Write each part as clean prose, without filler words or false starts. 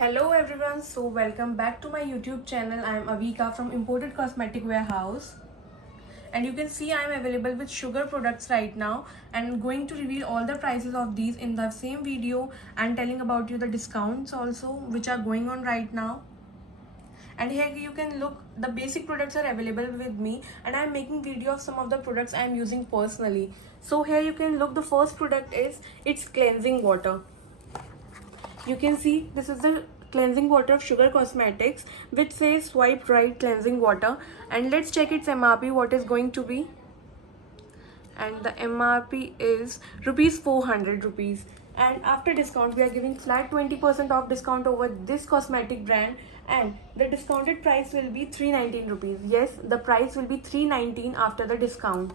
Hello everyone, so welcome back to my YouTube channel. I am Avika from Imported Cosmetic Warehouse, and you can see I am available with sugar products right now and going to reveal all the prices of these in the same video and telling about you the discounts also which are going on right now. And here you can look, the basic products are available with me and I am making video of some of the products I am using personally. So here you can look, the first product is it's cleansing water. You can see this is the cleansing water of Sugar Cosmetics which says swipe right cleansing water, and let's check its MRP what is going to be. And the MRP is rupees 400 rupees, and after discount we are giving flat 20% off discount over this cosmetic brand, and the discounted price will be 319 rupees. Yes, the price will be 319 after the discount.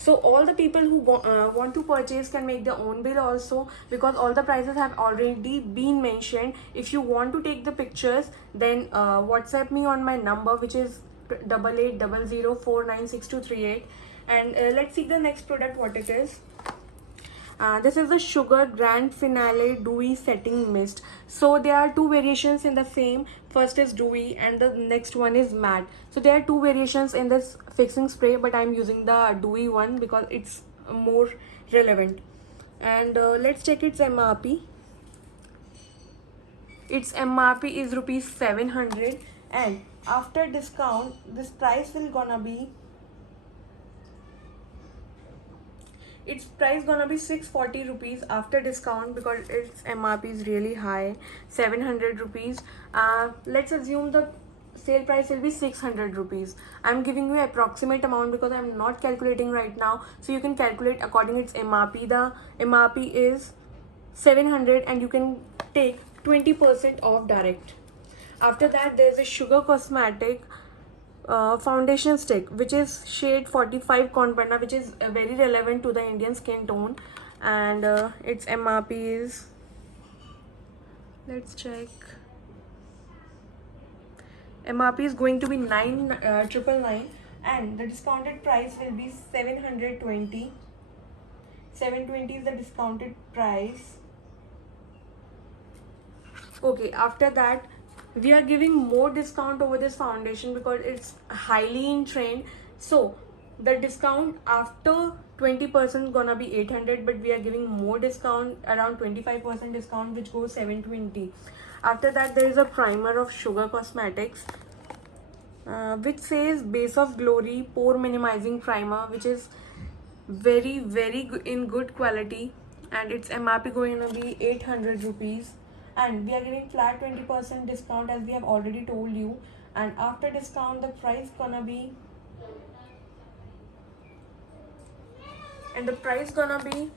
So all the people who want to purchase can make their own bill also, because all the prices have already been mentioned. If you want to take the pictures, then WhatsApp me on my number, which is 8800496238. And let's see the next product what it is. This is the Sugar Grand Finale Dewy Setting Mist. So there are two variations in the same. First is dewy and the next one is matte. So there are two variations in this fixing spray, but I'm using the dewy one because it's more relevant. And let's check its MRP. Its MRP is rupees 700, and after discount this price will gonna be, its price gonna be 640 rupees after discount because its MRP is really high, 700 rupees. Let's assume the sale price will be 600 rupees. I'm giving you approximate amount because I'm not calculating right now, so you can calculate according to its MRP. The MRP is 700 and you can take 20% off direct. After that there's a Sugar Cosmetic foundation stick which is shade 45 Corn Panna, which is very relevant to the Indian skin tone, and its MRP is, let's check, MRP is going to be 9,999 and the discounted price will be 720. 720 is the discounted price. Okay, after that we are giving more discount over this foundation because it's highly in trend. So the discount after 20% gonna be 800, but we are giving more discount, around 25% discount, which goes 720. After that there is a primer of Sugar Cosmetics which says Base of Glory Pore Minimizing Primer, which is very in good quality, and its MRP going to be 800 rupees, and we are giving flat 20% discount as we have already told you. And after discount the price gonna be, and the price gonna be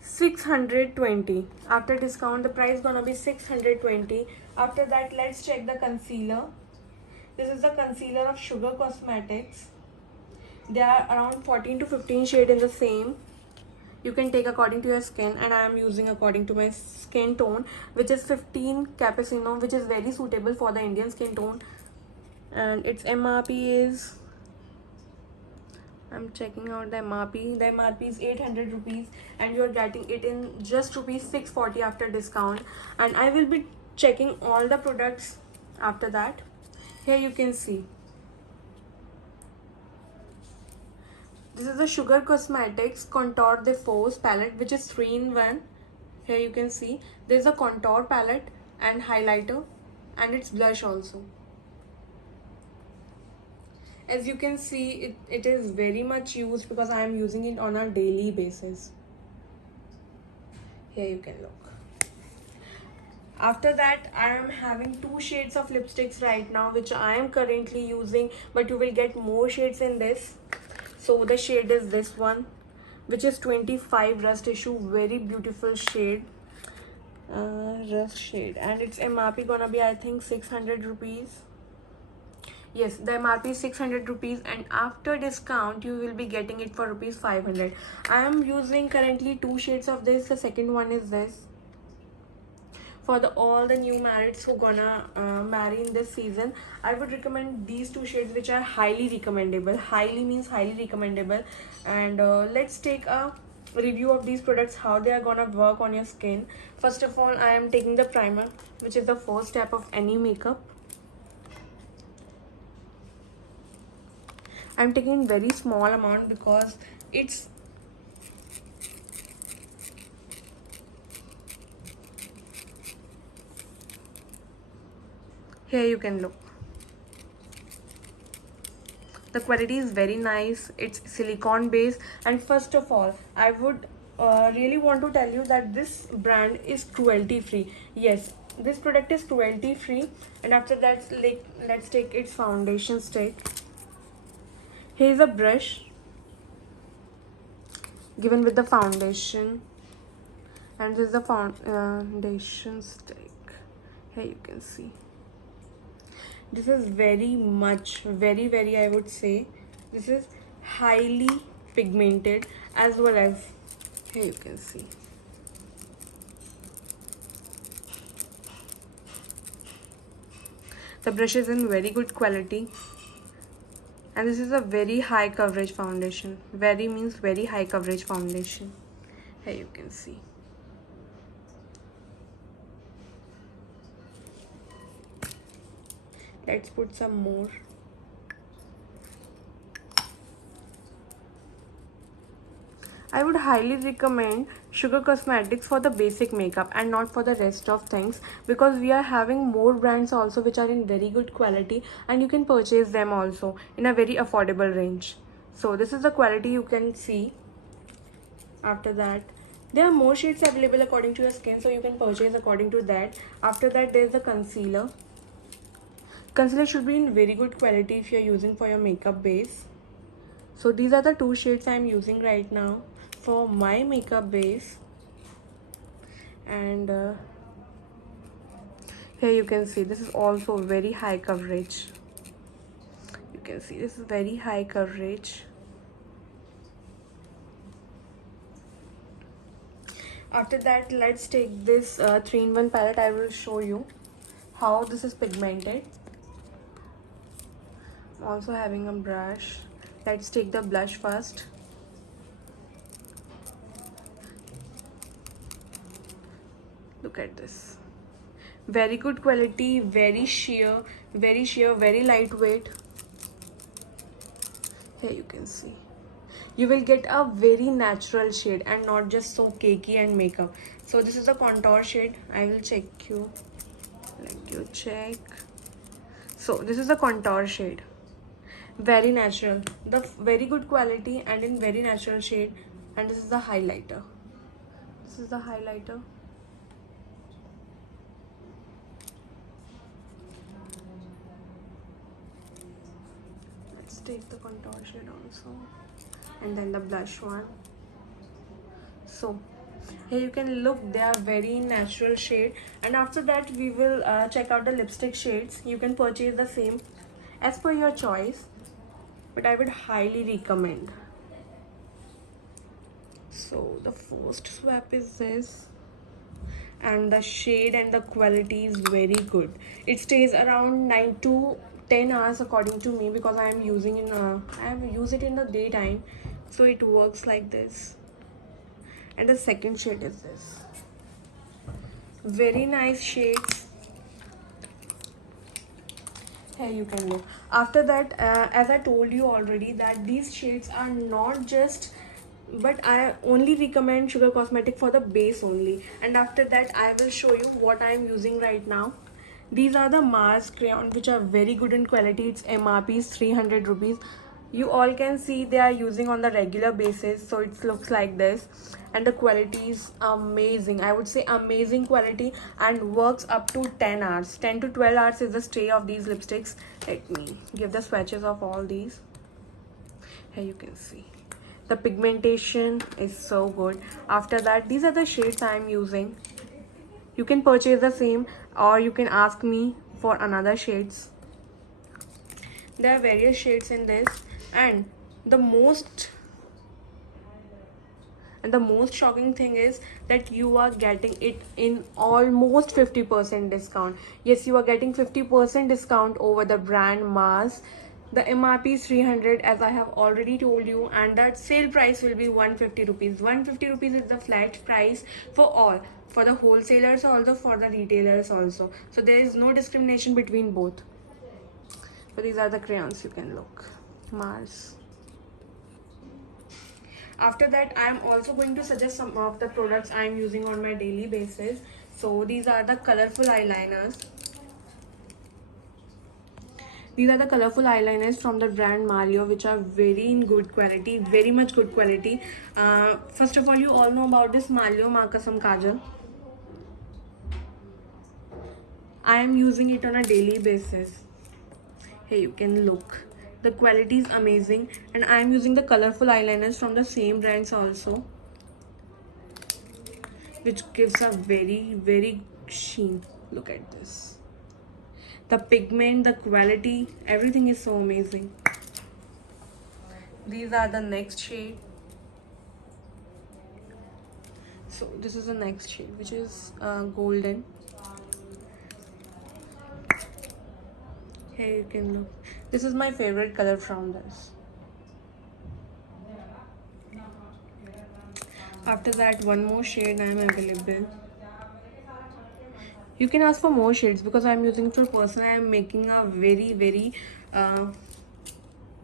620. After discount the price gonna be 620. After that let's check the concealer. This is the concealer of Sugar Cosmetics. There are around 14 to 15 shades in the same. You can take according to your skin, and I am using according to my skin tone, which is 15 Cappuccino, which is very suitable for the Indian skin tone. And its MRP is, I'm checking out the MRP. The MRP is 800 rupees and you are getting it in just rupees 640 after discount. And I will be checking all the products after that. Here you can see, this is the Sugar Cosmetics Contour de Force palette, which is 3-in-1. Here you can see there's a contour palette and highlighter, and it's blush also. As you can see, it is very much used because I am using it on a daily basis. Here you can look. After that I am having two shades of lipsticks right now which I am currently using, but you will get more shades in this. So the shade is this one, which is 25 Rust Issue, very beautiful shade, rust shade, and its MRP gonna be I think 600 rupees. Yes, the MRP is 600 rupees, and after discount you will be getting it for rupees 500. I am using currently two shades of this. The second one is this. For all the new marrieds who gonna marry in this season, I would recommend these two shades, which are highly recommendable. Highly means highly recommendable. And let's take a review of these products, how they are gonna work on your skin. First of all, I am taking the primer, which is the first step of any makeup. I'm taking very small amount because it's here you can look. The quality is very nice. It's silicone based, and first of all, I would really want to tell you that this brand is cruelty free. Yes, this product is cruelty free. And after that, like, let's take its foundation stick. Here's a brush given with the foundation, and this is the foundation stick. Here you can see. This is very much, very, I would say, this is highly pigmented, as well as here you can see. The brush is in very good quality, and this is a very high coverage foundation. Very means very high coverage foundation. Here you can see. Let's put some more. I would highly recommend Sugar Cosmetics for the basic makeup and not for the rest of things, because we are having more brands also which are in very good quality, and you can purchase them also in a very affordable range. So this is the quality you can see. After that, there are more shades available according to your skin, so you can purchase according to that. After that, there is the concealer. Concealer should be in very good quality if you are using for your makeup base. So these are the two shades I am using right now for my makeup base. And here you can see this is also very high coverage. You can see this is very high coverage. After that, let's take this 3-in-1 palette. I will show you how this is pigmented. I'm also having a brush. Let's take the blush first. Look at this. Very good quality, very sheer, very lightweight. Here you can see. You will get a very natural shade and not just so cakey and makeup. So this is a contour shade. I will check you. Let you check. So this is a contour shade. Very natural. The very good quality and in very natural shade. And this is the highlighter. This is the highlighter. Let's take the contour shade also. And then the blush one. So here you can look, they are very natural shade. And after that, we will check out the lipstick shades. You can purchase the same as per your choice, but I would highly recommend. So the first swap is this, and the shade and the quality is very good. It stays around 9 to 10 hours according to me, because I am using in I have used it in the daytime, so it works like this. And the second shade is this. Very nice shades. Here you can look. After that, as I told you already, that these shades are not just, but I only recommend Sugar Cosmetic for the base only. And after that, I will show you what I am using right now. These are the Mars crayon, which are very good in quality. Its MRP is 300 rupees. You all can see they are using on the regular basis, so it looks like this. And the quality is amazing. I would say amazing quality, and works up to 10 hours. 10 to 12 hours is the stay of these lipsticks. Let me give the swatches of all these. Here you can see. The pigmentation is so good. After that, these are the shades I am using. You can purchase the same, or you can ask me for another shades. There are various shades in this, and the most shocking thing is that you are getting it in almost 50% discount. Yes, you are getting 50% discount over the brand Mars. The MRP is 300 as I have already told you, and the sale price will be 150 rupees. 150 rupees is the flat price for all, for the wholesalers also, for the retailers also. So there is no discrimination between both. So these are the crayons, you can look. Mars. After that, I am also going to suggest some of the products I am using on my daily basis. So these are the colorful eyeliners. These are the colorful eyeliners from the brand Malio, which are very in good quality, very much good quality. First of all, you all know about this Malio Makasam Kajal. I am using it on a daily basis. Hey, you can look. The quality is amazing, and I am using the colorful eyeliners from the same brands also, which gives a very sheen. Look at this. The pigment, the quality, everything is so amazing. These are the next shade. So this is the next shade, which is golden. Here you can look. This is my favorite color from this. After that, one more shade I am available. You can ask for more shades because I am using it for personal. I am making a very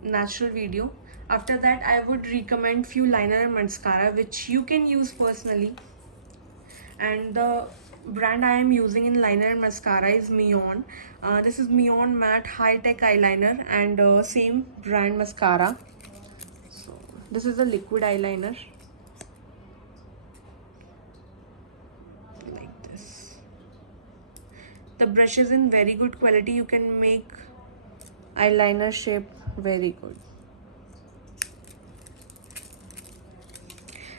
natural video. After that, I would recommend few liner and mascara which you can use personally. And the brand I am using in liner and mascara is Mion. This is Mion Matte High Tech Eyeliner, and same brand mascara. So this is the liquid eyeliner. Like this. The brush is in very good quality. You can make eyeliner shape very good.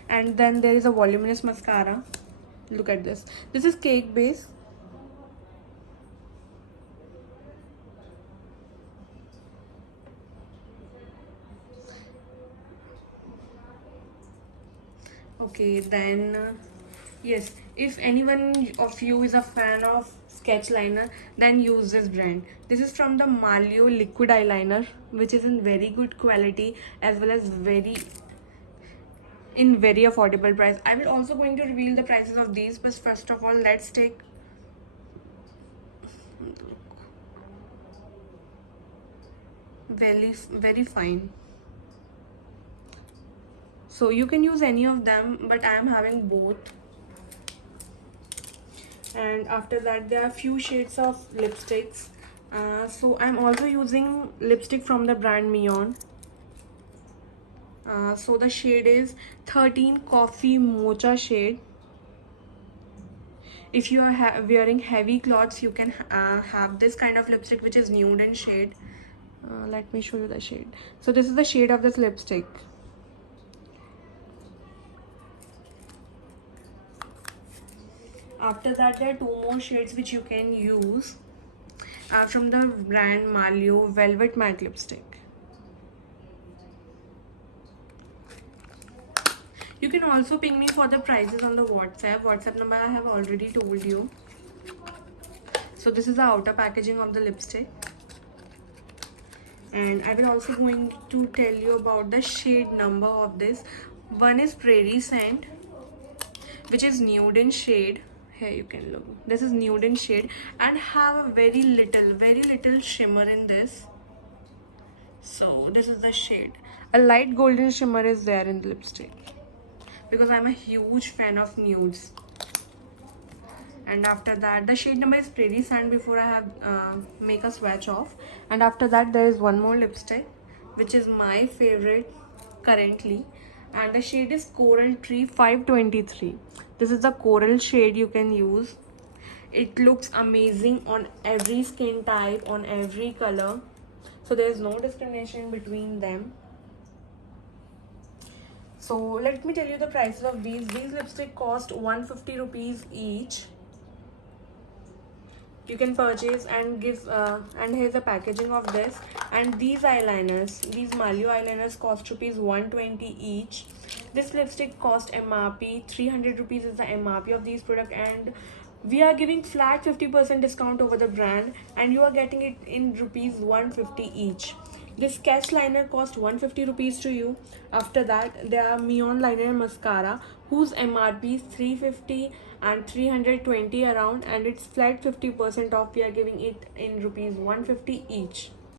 And then there is a voluminous mascara. Look at this. This is cake base. Okay, then yes, if anyone of you is a fan of sketch liner, then use this brand. This is from the Malio liquid eyeliner, which is in very good quality as well as very affordable price. I will also going to reveal the prices of these, but first of all, let's take very fine. So you can use any of them, but I am having both. And after that, there are few shades of lipsticks. So I'm also using lipstick from the brand Mion. So the shade is 13 Coffee Mocha shade. If you are wearing heavy clothes, you can have this kind of lipstick, which is nude in shade. Let me show you the shade. So this is the shade of this lipstick. After that, there are two more shades which you can use from the brand Malio Velvet Matte Lipstick. You can also ping me for the prices on the WhatsApp number I have already told you. So this is the outer packaging of the lipstick, and I will also going to tell you about the shade number of this. One is Prairie Scent, which is nude in shade. Here you can look. This is nude in shade and have a very little shimmer in this. So this is the shade. A light golden shimmer is there in the lipstick because I'm a huge fan of nudes. And after that, the shade number is Prairie Sand before I have make a swatch off. And after that, there is one more lipstick which is my favorite currently, and the shade is Coral Tree 523. This is the coral shade you can use. It looks amazing on every skin type, on every color, so there is no discrimination between them. So let me tell you the prices of these. These lipstick cost 150 rupees each. You can purchase and give and here's the packaging of this. And these eyeliners, these Malio eyeliners cost rupees 120 each. This lipstick cost MRP 300 rupees is the MRP of these product, and we are giving flat 50% discount over the brand, and you are getting it in rupees 150 each. This sketch liner cost 150 rupees to you. After that, there are Mion liner mascara whose MRP is 350 and 320 around, and it's flat 50% off. We are giving it in rupees 150 each.